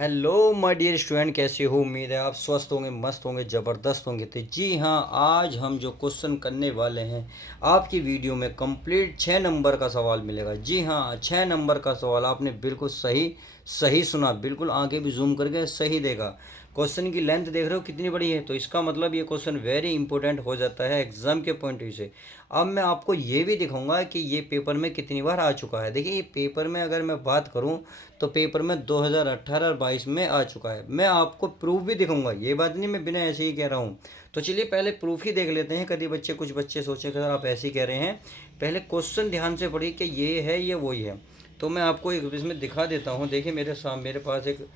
Hello my dear student, कैसे हो? उम्मीद है आप स्वस्थ होंगे, मस्त होंगे, ज़बरदस्त होंगे। तो जी हाँ, आज हम जो क्वेश्चन करने वाले हैं आपकी वीडियो में कंप्लीट 6 नंबर का सवाल मिलेगा। जी हाँ, 6 नंबर का सवाल आपने बिल्कुल सही सही सुना, बिल्कुल आगे भी जूम करके सही देगा। क्वेश्चन की लेंथ देख रहे हो कितनी बड़ी है, तो इसका मतलब ये क्वेश्चन वेरी इंपॉर्टेंट हो जाता है एग्जाम के पॉइंट ऑफ व्यू से। अब मैं आपको ये भी दिखाऊंगा कि ये पेपर में कितनी बार आ चुका है। देखिए, ये पेपर में अगर मैं बात करूं तो पेपर में 2018 और 22 में आ चुका है। मैं आपको प्रूफ भी दिखाऊंगा, ये बात नहीं मैं बिना ऐसे ही कह रहा हूँ। तो चलिए पहले प्रूफ ही देख लेते हैं। कभी कुछ बच्चे सोचे कि सर आप ऐसे ही कह रहे हैं, पहले क्वेश्चन ध्यान से पढ़िए कि ये है ये वही है। तो मैं आपको एक इसमें दिखा देता हूँ। देखिए मेरे पास एक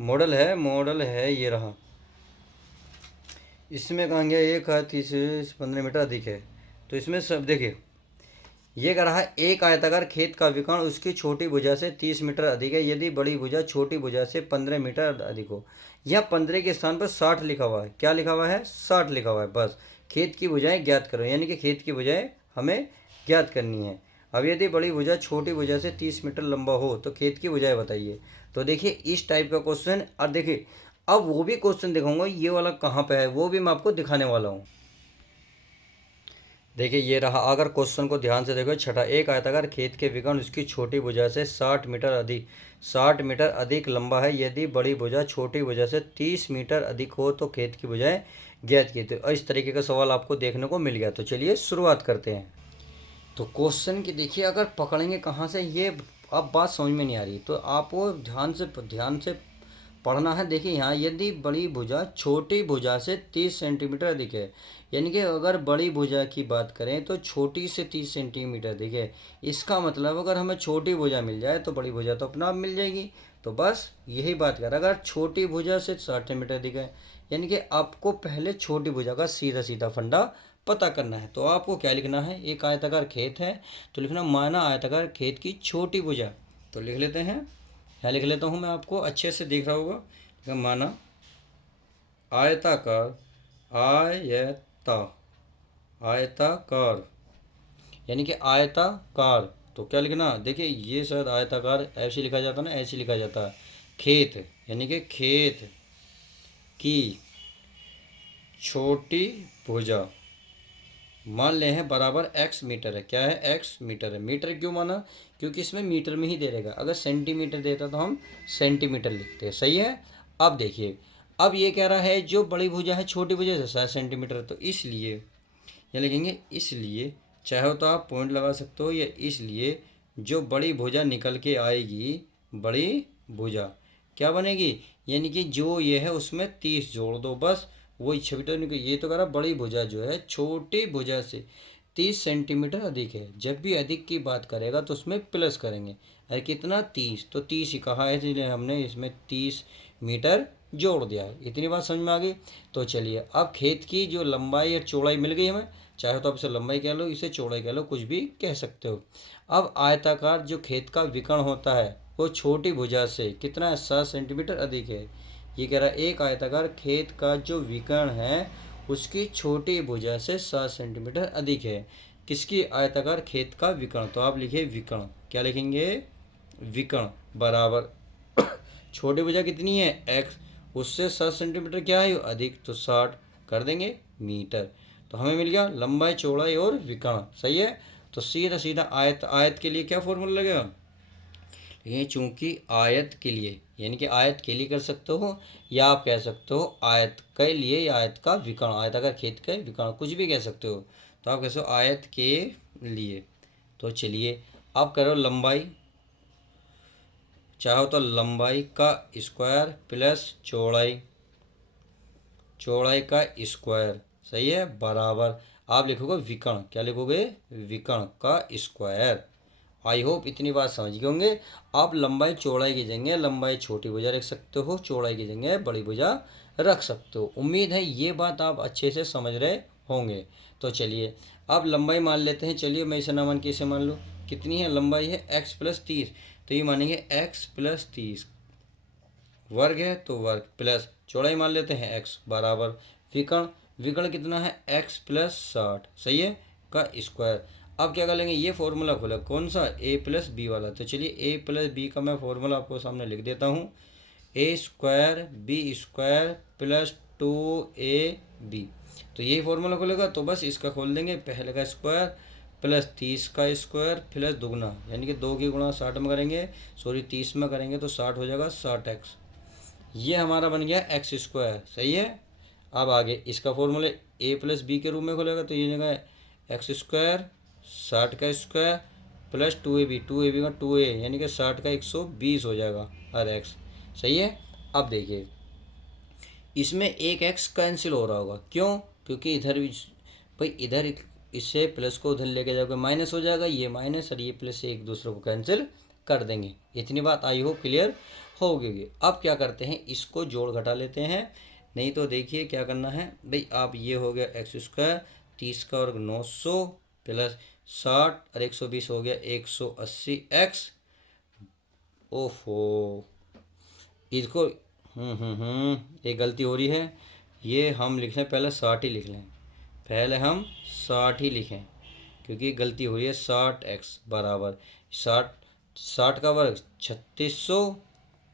मॉडल है ये रहा। इसमें कहा गया 1 है 30 से 15 मीटर अधिक है। तो इसमें सब देखिए, ये कह रहा है एक आयताकार खेत का विकर्ण उसकी छोटी भुजा से 30 मीटर अधिक है यदि बड़ी भुजा छोटी भुजा से 15 मीटर अधिक हो। यह 15 के स्थान पर 60 लिखा हुआ है। क्या लिखा हुआ है? 60 लिखा हुआ है। बस खेत की भुजाएं ज्ञात करो, यानी कि खेत की भुजाएं हमें ज्ञात करनी है। अब यदि बड़ी भुजा छोटी भुजा से 30 मीटर लंबा हो तो खेत की भुजाएं बताइए। तो देखिए इस टाइप का क्वेश्चन। और देखिए अब वो भी क्वेश्चन दिखाऊंगा, ये वाला कहाँ पे है वो भी मैं आपको दिखाने वाला हूँ। देखिए ये रहा। अगर क्वेश्चन को ध्यान से देखो, छठा, एक आयताकार खेत के विकर्ण उसकी छोटी भुजा से 60 मीटर अधिक लंबा है यदि बड़ी भुजा छोटी भुजा से 30 मीटर अधिक हो तो खेत की भुजाएं ज्ञात की। तो इस तरीके का सवाल आपको देखने को मिल गया। तो चलिए शुरुआत करते हैं। तो क्वेश्चन की देखिए, अगर पकड़ेंगे कहाँ से ये अब बात समझ में नहीं आ रही, तो आपको ध्यान से पढ़ना है। देखिए यहाँ, यदि बड़ी भुजा छोटी भुजा से 30 सेंटीमीटर अधिक है, यानी कि अगर बड़ी भुजा की बात करें तो छोटी से 30 सेंटीमीटर अधिक है। इसका मतलब अगर हमें छोटी भुजा मिल जाए तो बड़ी भुजा तो अपना आप मिल जाएगी। तो बस यही बात कर, अगर छोटी भुजा से 60 सेंटीमीटर अधिक है, यानी कि आपको पहले छोटी भुजा का सीधा सीधा फंडा पता करना है। तो आपको क्या लिखना है? एक आयताकार खेत है तो लिखना माना आयताकार खेत की छोटी भुजा। तो लिख लेते हैं, यहाँ लिख लेता हूँ मैं, आपको अच्छे से दिख रहा होगा। माना आयताकार, आयता आयताकार, यानी कि आयताकार। तो क्या लिखना? देखिए ये शायद आयताकार ऐसे लिखा जाता है ना, ऐसे लिखा जाता है। खेत यानी कि खेत की छोटी भुजा मान ले हैं बराबर x मीटर है। क्या है? x मीटर है। मीटर क्यों माना? क्योंकि इसमें मीटर में ही दे रहेगा। अगर सेंटीमीटर देता तो हम सेंटीमीटर लिखते हैं। सही है। अब देखिए, अब ये कह रहा है जो बड़ी भुजा है छोटी भुजा से 60 सेंटीमीटर, तो इसलिए ये लिखेंगे इसलिए, चाहे तो आप पॉइंट लगा सकते हो, या इसलिए जो बड़ी भुजा निकल के आएगी, बड़ी भुजा क्या बनेगी, यानी कि जो ये है उसमें 30 जोड़ दो। बस वही छवि तो नहीं। ये तो कह रहा बड़ी भुजा जो है छोटी भुजा से 30 सेंटीमीटर अधिक है। जब भी अधिक की बात करेगा तो उसमें प्लस करेंगे। अरे कितना? 30। तो 30 ही कहा है, इसलिए हमने इसमें 30 मीटर जोड़ दिया है। इतनी बात समझ में आ गई। तो चलिए अब खेत की जो लंबाई और चौड़ाई मिल गई हमें। चाहे तो आप इसे लंबाई कह लो, इसे चौड़ाई कह लो, कुछ भी कह सकते हो। अब आयताकार जो खेत का विकर्ण होता है वो छोटी भुजा से कितना है? 60 सेंटीमीटर अधिक है। ये कह रहा है एक आयताकार खेत का जो विकर्ण है उसकी छोटी भुजा से 60 सेंटीमीटर अधिक है। किसकी? आयताकार खेत का विकर्ण। तो आप लिखिए विकर्ण। क्या लिखेंगे? विकर्ण बराबर छोटी भुजा कितनी है? x, उससे 60 सेंटीमीटर क्या है? अधिक। तो 60 कर देंगे मीटर। तो हमें मिल गया लंबाई, चौड़ाई और विकर्ण। सही है। तो सीधा सीधा आयत, आयत के लिए क्या फॉर्मूला लगेगा? ये चूंकि आयत के लिए, यानी कि आयत के लिए कर सकते हो, या आप कह सकते हो आयत के लिए, या आयत का विकर्ण, आयताकार खेत के विकर्ण, कुछ भी कह सकते हो। तो आप कह सकते हो आयत के लिए। तो चलिए आप करो लंबाई, चाहो तो लंबाई का स्क्वायर प्लस चौड़ाई, चौड़ाई का स्क्वायर। सही है। बराबर आप लिखोगे विकर्ण। क्या लिखोगे? विकर्ण का स्क्वायर। आई होप इतनी बात समझ गए होंगे। आप लंबाई चौड़ाई की जगह लंबाई छोटी भुजा रख सकते हो, चौड़ाई की जगह बड़ी भुजा रख सकते हो। उम्मीद है ये बात आप अच्छे से समझ रहे होंगे। तो चलिए अब लंबाई मान लेते हैं। चलिए मैं इसे ना मान के इसे मान लूँ। कितनी है लंबाई? है x+30। तो ये मानेंगे x+30, वर्ग है तो वर्ग, प्लस चौड़ाई मान लेते हैं x बराबर विकर्ण। विकर्ण कितना है? x+60। सही है। का स्क्वायर। अब क्या कर लेंगे? ये फॉर्मूला खोला, कौन सा? a+b वाला। तो चलिए a+b का मैं फॉर्मूला आपको सामने लिख देता हूँ। A square B square plus 2ab। तो यही फॉर्मूला खोलेगा, तो बस इसका खोल देंगे, पहले का स्क्वायर प्लस 30 का स्क्वायर प्लस दुगना, यानी कि 2 की गुणा 60 में करेंगे, सॉरी 30 में करेंगे तो 60 हो जाएगा 60x। ये हमारा बन गया एक्स स्क्वायर। सही है। अब आगे इसका फॉर्मूला ए प्लस बी के रूप में खोलेगा, तो ये जगह एक्स स्क्वायर 60 का स्क्वायर प्लस 2ab, 2ab का 2a, यानी कि 60 का 120 हो जाएगा हर एक्स। सही है। अब देखिए इसमें एक एक्स कैंसिल हो रहा होगा, क्यों? क्योंकि इधर भी भाई इधर इससे प्लस को उधर लेके जाओगे माइनस हो जाएगा, ये माइनस और ये प्लस एक दूसरे को कैंसिल कर देंगे। इतनी बात आई हो क्लियर हो गई। अब क्या करते हैं, इसको जोड़ घटा लेते हैं। नहीं तो देखिए क्या करना है भाई, आप ये हो गया एक्स स्क्वायर 30 का वर्ग 900 प्लस 60 और 120 हो गया 180x। ओफो, इसको एक गलती हो रही है। ये हम लिख लें, पहले 60 ही लिख लें, पहले हम 60 ही लिखें, क्योंकि गलती हो रही है। 60x बराबर 60 का वर्ग 3600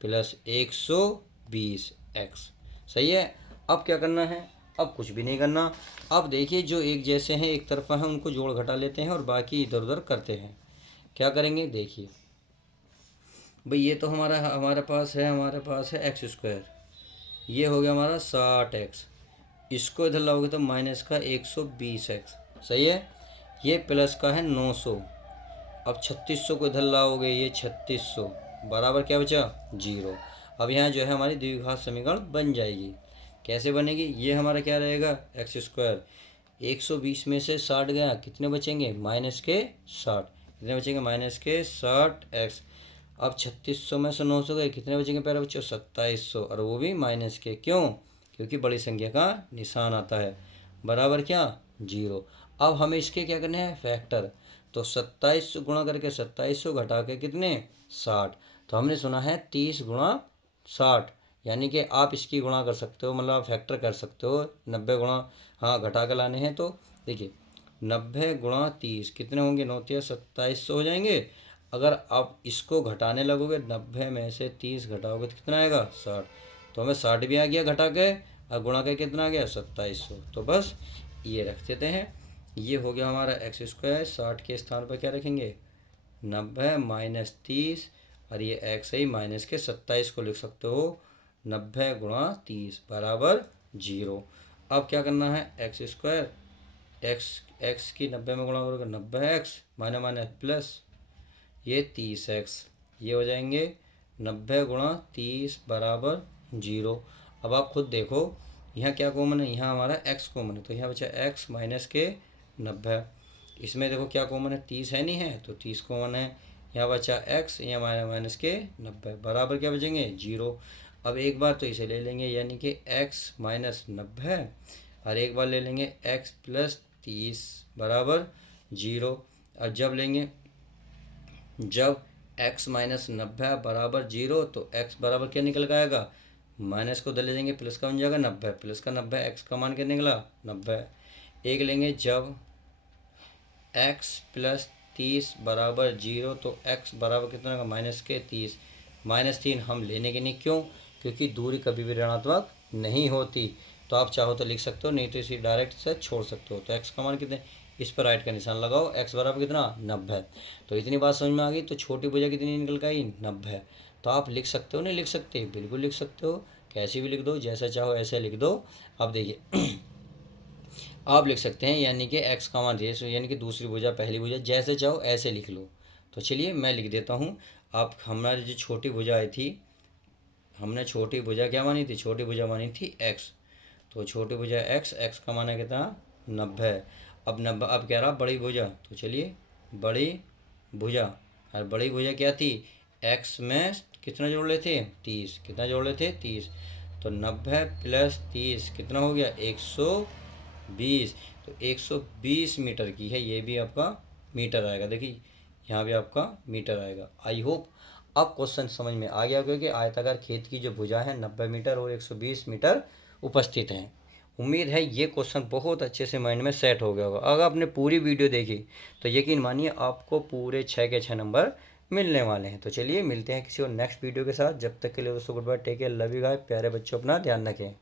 प्लस 120x। सही है। अब क्या करना है, अब कुछ भी नहीं करना। अब देखिए जो एक जैसे हैं एक तरफा हैं उनको जोड़ घटा लेते हैं और बाकी इधर उधर करते हैं। क्या करेंगे देखिए भाई, ये तो हमारे पास है एक्स स्क्वायर, ये हो गया हमारा 60x। इसको इधर लाओगे तो माइनस का 120x। सही है। ये प्लस का है 900। अब 3600 को इधर लाओगे, ये 3600 बराबर क्या बचा 0। अब यहाँ जो है हमारी द्विघात समीकरण बन जाएगी। कैसे बनेगी, ये हमारा क्या रहेगा एक्स स्क्वायर 120 में से 60 गया, कितने बचेंगे माइनस के 60, कितने बचेंगे माइनस के 60x। अब 3600 में से 900 गए, कितने बचेंगे प्यारे बच्चों 2700, और वो भी माइनस के, क्यों? क्योंकि बड़ी संख्या का निशान आता है, बराबर क्या 0। अब हमें इसके क्या करने हैं फैक्टर, तो 27 गुणा करके 2700 घटा के कितने 60। तो हमने सुना है 30 गुणा 60, यानी कि आप इसकी गुणा कर सकते हो, मतलब आप फैक्टर कर सकते हो 90 गुणा, हाँ घटा के लाने हैं। तो देखिए 90 गुणा 30 कितने होंगे, 9 तिया 2700 हो जाएंगे। अगर आप इसको घटाने लगोगे 90 में से 30 घटाओगे तो कितना आएगा 60। तो हमें 60 भी आ गया घटा के, और गुणा के कितना आ गया 2700। तो बस ये रख देते हैं। ये हो गया हमारा एक्स स्क्वायर, 60 के स्थान पर क्या रखेंगे 90 माइनस 30, और ये एक्स ही माइनस के 27 को लिख सकते हो 90 गुणा 30 बराबर 0। अब क्या करना है एक्स स्क्वायर एक्स की 90 में गुणा करोगे 90x माइनस माइनस प्लस ये 30x, ये हो जाएंगे 90 गुणा 30 बराबर 0। अब आप खुद देखो यहाँ क्या कॉमन है, यहाँ हमारा x कॉमन है, तो यहाँ बचा x माइनस के 90। इसमें देखो क्या कॉमन है 30 है नहीं है, तो 30 कॉमन है। यहाँ बचा x, यहाँ माइनस के 90 बराबर क्या बचेंगे 0। अब एक बार तो इसे ले लेंगे, यानी कि x माइनस 90, और एक बार ले लेंगे x प्लस 30 बराबर 0। और जब x माइनस 90 बराबर 0, तो x बराबर क्या निकल के आएगा, माइनस को उधर ले जाएंगे प्लस का बन जाएगा 90, प्लस का 90, x का मान क्या निकला 90। एक लेंगे जब x प्लस 30 बराबर 0, तो x बराबर कितना होगा माइनस के 30, -3 हम लेने के नहीं, क्यों? क्योंकि दूरी कभी भी ऋणात्मक नहीं होती। तो आप चाहो तो लिख सकते हो, नहीं तो इसी डायरेक्ट से छोड़ सकते हो। तो x का मान कितने, इस पर राइट का निशान लगाओ, x बराबर कितना 90। तो इतनी बात समझ में आ गई। तो छोटी भुजा कितनी निकल के आई 90। तो आप लिख सकते हो, नहीं लिख सकते, बिल्कुल लिख सकते हो, कैसे भी लिख दो, जैसा चाहो ऐसे लिख दो। अब देखिए आप लिख सकते हैं, यानी कि x का मान रेस, यानी कि दूसरी भुजा पहली भुजा, जैसे चाहो ऐसे लिख लो। तो चलिए मैं लिख देता हूँ। आप हमारी जो छोटी भुजा आई थी, हमने छोटी भुजा क्या मानी थी, छोटी भुजा मानी थी x। तो छोटी भुजा x का मान है कितना 90। अब 90, अब कह रहा बड़ी भुजा, तो चलिए बड़ी भुजा, और बड़ी भुजा क्या थी x में कितना जोड़ रहे थे 30, कितना जोड़ रहे थे 30। तो 90 प्लस 30 कितना हो गया 120। तो 120 मीटर की है, ये भी आपका मीटर आएगा। देखिए यहाँ भी आपका मीटर आएगा। आई होप अब क्वेश्चन समझ में आ गया, क्योंकि आयताकार खेत की जो भुजा है 90 मीटर और 120 मीटर उपस्थित हैं। उम्मीद है ये क्वेश्चन बहुत अच्छे से माइंड में सेट हो गया होगा। अगर आपने पूरी वीडियो देखी तो यकीन मानिए आपको पूरे 6 के 6 नंबर मिलने वाले हैं। तो चलिए मिलते हैं किसी और नेक्स्ट वीडियो के साथ। जब तक के लिए दोस्तों good bye, take care, love you guys, प्यारे बच्चों अपना ध्यान रखें।